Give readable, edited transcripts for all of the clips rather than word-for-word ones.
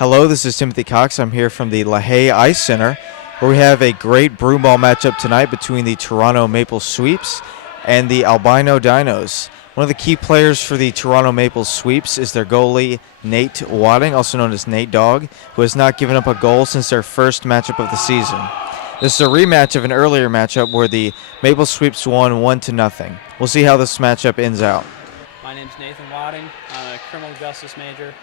Hello, this is Timothy Cox. I'm here from the LaHaye Ice Center, where we have a great broomball matchup tonight between the Toronto Maple Sweeps and the Albino Dinos. One of the key players for the Toronto Maple Sweeps is their goalie, Nate Wadding, also known as Nate Dogg, who has not given up a goal since their first matchup of the season. This is a rematch of an earlier matchup where the Maple Sweeps won 1-0. We'll see how this matchup ends out. My name's Nathan Wadding. I'm a criminal justice major.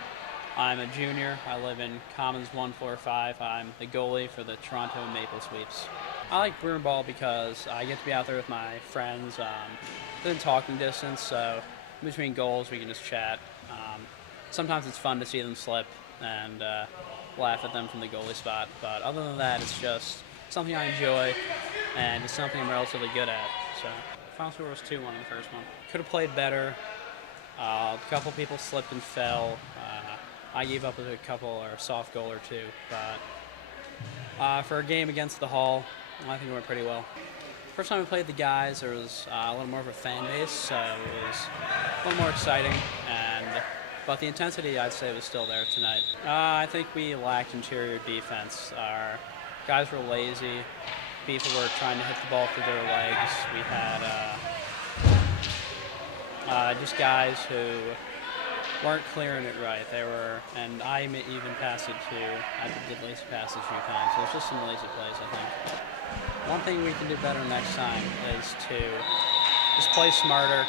I'm a junior. I live in Commons 145. I'm the goalie for the Toronto Maple Sweeps. I like broomball because I get to be out there with my friends within talking distance, so in between goals we can just chat. Sometimes it's fun to see them slip and laugh at them from the goalie spot, but other than that, it's just something I enjoy and it's something I'm relatively good at. So final score was 2-1 in the first one. Could have played better. A couple people slipped and fell. I gave up a couple or a soft goal or two, but for a game against the Hall, I think it went pretty well. First time we played the guys, there was a little more of a fan base, so it was a little more exciting, but the intensity, I'd say, was still there tonight. I think we lacked interior defense. Our guys were lazy. People were trying to hit the ball through their legs. We had just guys who weren't clearing it right. And I even passed it I did lazy passes a few times. So it was just some lazy plays, I think. One thing we can do better next time is to just play smarter.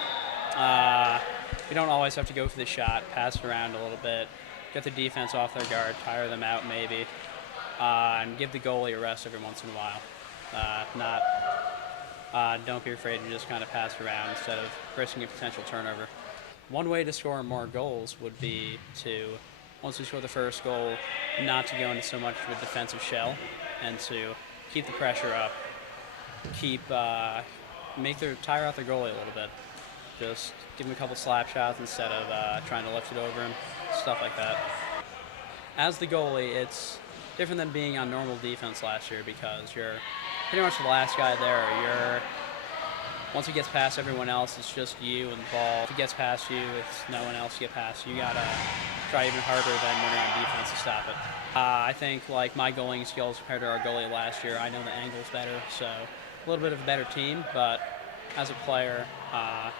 We don't always have to go for the shot, pass it around a little bit, get the defense off their guard, tire them out maybe, and give the goalie a rest every once in a while. Don't be afraid to just kind of pass around instead of risking a potential turnover. One way to score more goals would be to, once we score the first goal, not to go into so much of a defensive shell and to keep the pressure up, tire out their goalie a little bit. Just give him a couple slap shots instead of trying to lift it over him, stuff like that. As the goalie, it's different than being on normal defense last year because you're pretty much the last guy there. Once it gets past everyone else, it's just you and the ball. If it gets past you, it's no one else to get past you. You gotta try even harder than when you're on defense to stop it. I think like my goaling skills compared to our goalie last year, I know the angle's better, so a little bit of a better team, but as a player, I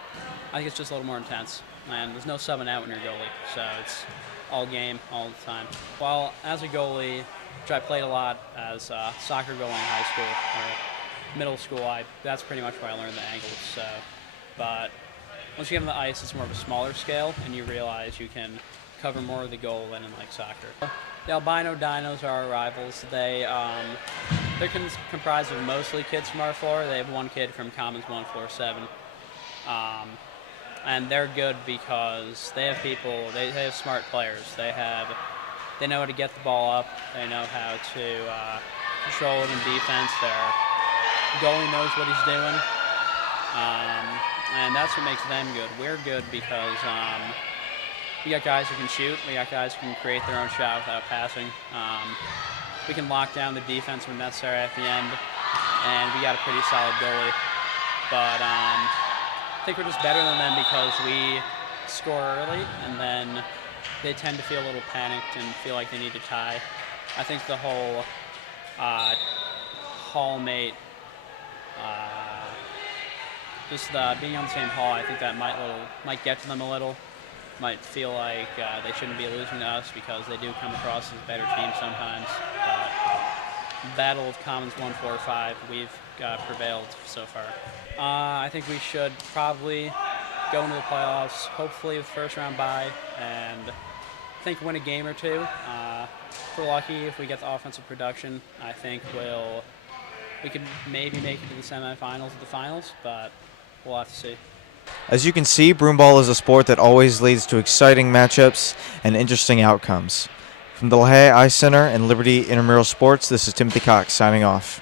think it's just a little more intense. And there's no subbing out when you're goalie, so it's all game, all the time. While as a goalie, which I played a lot as a soccer goalie in high school, or middle school, that's pretty much where I learned the angles. So, but once you get on the ice, it's more of a smaller scale, and you realize you can cover more of the goal than in like soccer. The Albino Dinos are our rivals. They're comprised of mostly kids from our floor. They have one kid from Commons 147, and they're good because they have people. They have smart players. They know how to get the ball up. They know how to control it in defense. Their goalie knows what he's doing, and that's what makes them good. We're good because we got guys who can shoot. We got guys who can create their own shot without passing. We can lock down the defense when necessary at the end, and we got a pretty solid goalie. But I think we're just better than them because we score early, and then they tend to feel a little panicked and feel like they need to tie. I think the whole hallmate, being on the same hall, I think that might get to them a little. Might feel like they shouldn't be losing to us because they do come across as a better team sometimes. Battle of Commons 145, we've prevailed so far. I think we should probably go into the playoffs, hopefully with first round bye, and I think win a game or two. If we're lucky, if we get the offensive production, I think we could maybe make it to the semifinals or the finals, but we'll have to see. As you can see, broomball is a sport that always leads to exciting matchups and interesting outcomes. From the LaHaye Ice Center and Liberty Intramural Sports, this is Timothy Cox signing off.